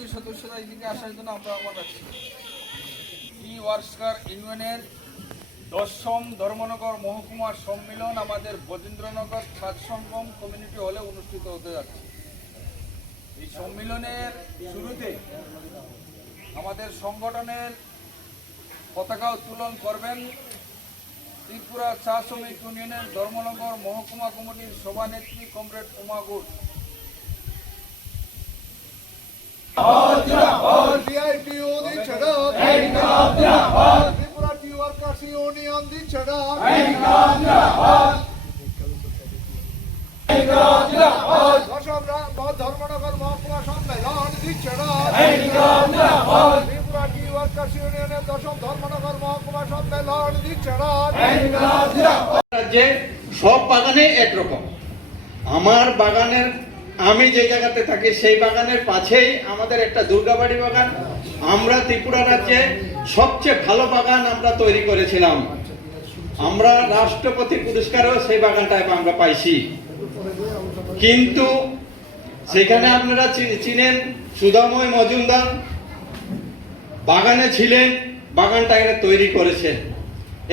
কমিটির সদস্যরা এদিকে আসার জন্য আমরা আহ্বান রাখছি। ই ওয়ার্কার ইউনিয়নের 10ম ধর্মনগর মহকুমা সম্মেলন আমাদের বজেন্দ্রনগর সাতসঙ্গম কমিউনিটি হলে অনুষ্ঠিত হতে যাচ্ছে। এই সম্মেলনের শুরুতে আমাদের সংগঠনের পতাকা উত্তোলন করবেন ত্রিপুরা চা শ্রমিক ইউনিয়নের ধর্মনগর মহকুমা কমিটির সভানেত্রী কমরেড উমা ঘোষ। ত্রিপুরা টি ওয়ার্কার্স ইউনিয়ন ধর্মনগর মহকুমা সম্মেলন ত্রিপুরা টি ওয়ার্কার্স ইউনিয়নের 10ম ধর্মনগর মহকুমা সম্মেলন রাজ্যে সব বাগানে একরকম। আমার বাগানের আমি যে জায়গাতে থাকি সেই বাগানের পাশেই আমাদের একটা দুর্গাবাড়ি বাগান। আমরা ত্রিপুরা রাজ্যে সবচেয়ে ভালো বাগান আমরা তৈরি করেছিলাম। আমরা রাষ্ট্রপতি পুরস্কারও সেই বাগানটায় আমরা পাইছি। কিন্তু সেখানে আপনারা চিনেন সুধাময় মজুমদার বাগানে ছিলেন, বাগানটা এখানে তৈরি করেছেন।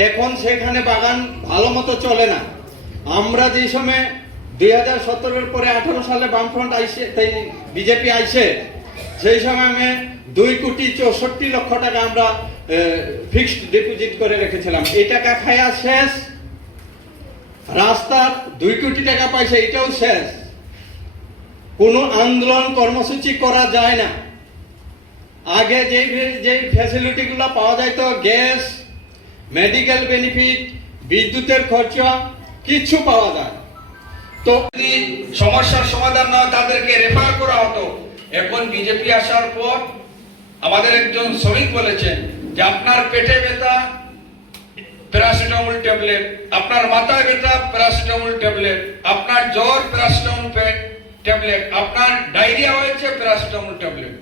এখন সেখানে বাগান ভালো মতো চলে না। আমরা যে সময় 2017-এর পরে 18 সালে বামফ্রন্ট আইসে, বিজেপি আইসে, সেই সময় আমি 2,64,00,000 টাকা আমরা ফিক্সড ডিপোজিট করে রেখেছিলাম। এই টাকা খায়া শেষ, রাস্তার 2 কোটি টাকা পাইছে, এটাও শেষ। কোনো আন্দোলন কর্মসূচি করা যায় না। আগে যে ফ্যাসিলিটিগুলো পাওয়া যাইতো, গ্যাস, মেডিকেল বেনিফিট, বিদ্যুতের খরচা, কিছু পাওয়া যায়। তো সমস্যার সমাধান না তাদেরকে রেফার করা হতো। এখন বিজেপি আসার পর আমাদের একজন শ্রমিক বলেছেন যে আপনার পেটে ব্যথা প্যারাসিটামল ট্যাবলেট, আপনার মাথায় ব্যথা প্যারাসিটামল ট্যাবলেট, আপনার জ্বর প্যারাসিটামল ট্যাবলেট, আপনার ডায়রিয়া হয়েছে প্যারাসিটামল ট্যাবলেট।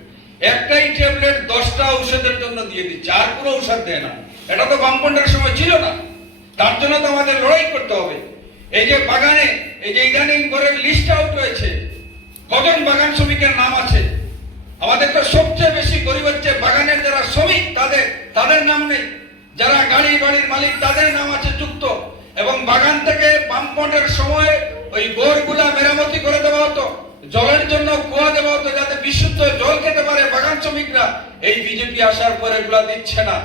একটাই ট্যাবলেট 10টা ঔষধের জন্য দিয়ে দিচ্ছে, আর কোনো ঔষধ দেয় না। এটা তো বামপন্থার সময় ছিল না। তার জন্য তো আমাদের লড়াই করতে হবে। এই যে বাগানে, এই যে ইদানিং করে লিস্ট আউট হয়েছে, কজন বাগান শ্রমিকের নাম আছে? আমাদের তো সবচেয়ে বেশি গরিব হচ্ছে বাগানের যারা শ্রমিক, তাদের নাম নেই। যারা বাড়ির মালিক তাদের নাম আছে যুক্ত। এবং বাগান থেকে বামপন্থের সময় ওই বোরগুলা মেরামতি করে দেওয়া হতো, জলের জন্য কুয়া দেওয়া হতো যাতে বিশুদ্ধ জল খেতে পারে বাগান শ্রমিকরা। এই বিজেপি আসার পর এগুলা দিচ্ছে না।